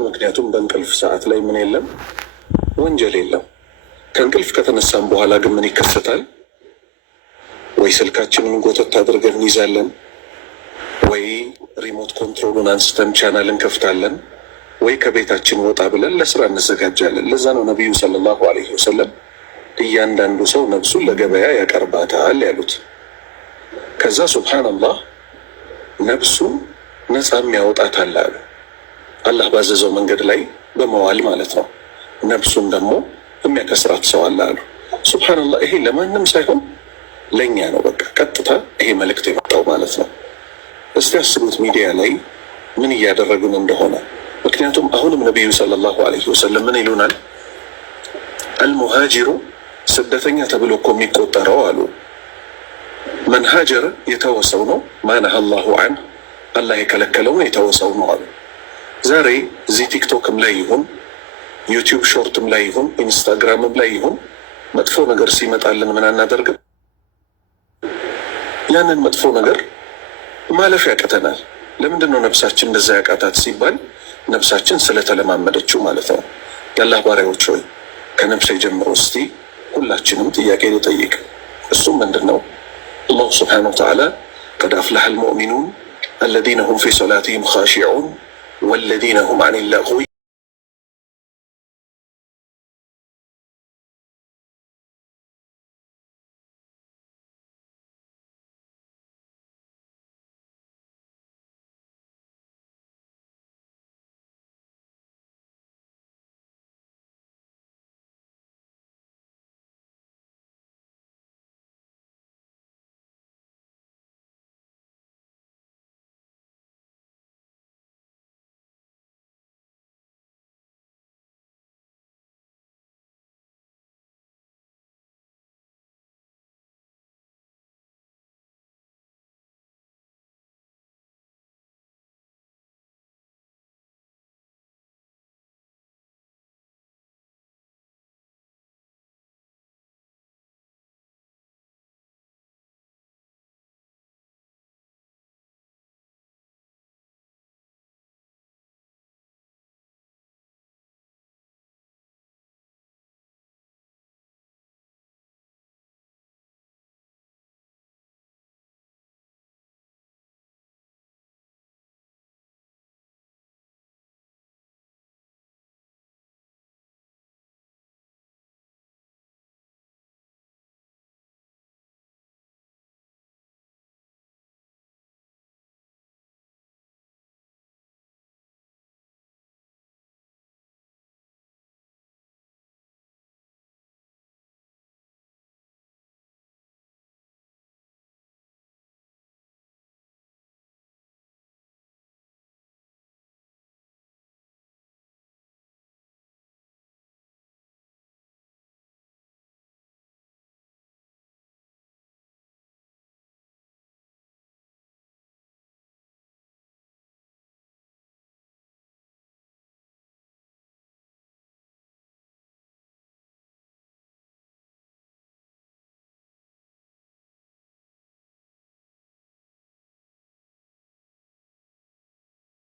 ምክንያቱም በእንቅልፍ ሰዓት ላይ ምን የለም? ወንጀል የለም። ከእንቅልፍ ከተነሳም በኋላ ግን ምን ይከሰታል? ወይ ስልካችንን ጎተት አድርገን እንይዛለን፣ ወይ ሪሞት ኮንትሮሉን አንስተን ቻናል እንከፍታለን፣ ወይ ከቤታችን ወጣ ብለን ለስራ እንዘጋጃለን። ለዛ ነው ነቢዩ ሰለላሁ ዐለይሂ ወሰለም እያንዳንዱ ሰው ነፍሱን ለገበያ ያቀርባታል ያሉት። ከዛ ሱብሃነላህ ነፍሱን ነፃ የሚያወጣታል አሉ። አላህ ባዘዘው መንገድ ላይ በመዋል ማለት ነው። ነፍሱን ደግሞ የሚያከስራት ሰው አለ አሉ። ሱብሃነላህ ይሄ ለማንም ሳይሆን ለእኛ ነው። በቃ ቀጥታ ይሄ መልእክት የመጣው ማለት ነው። እስቲ አስቡት ሚዲያ ላይ ምን እያደረጉን እንደሆነ። ምክንያቱም አሁንም ነቢዩ ሰለላሁ ዐለይሂ ወሰለም ምን ይሉናል? አልሙሃጅሩ ስደተኛ ተብሎ እኮ የሚቆጠረው አሉ መን ሀጀረ የተወሰው ነው፣ ማነሀ አላሁ ዐንሁ አላህ የከለከለውን የተወሰው ነው አሉ። ዛሬ እዚህ ቲክቶክም ላይ ይሁን ዩቲዩብ ሾርትም ላይ ይሁን ኢንስታግራምም ላይ ይሁን መጥፎ ነገር ሲመጣልን ምን አናደርግም? ያንን መጥፎ ነገር ማለፍ ያቅተናል። ለምንድን ነው ነፍሳችን እንደዛ ያቃታት ሲባል ነፍሳችን ስለተለማመደችው ማለት ነው። የአላህ ባሪያዎች ሆይ ከነፍሴ ጀምሮ እስቲ ሁላችንም ጥያቄ ልጠይቅ። እሱም ምንድን ነው? አላሁ ስብሓነሁ ወተዓላ ቀድ አፍለሐ አልሙእሚኑን አለዚነ ሁም ፊ ሰላቲሂም ኻሺዑን ወለዚነ ሁም ዐኒ ላግዊ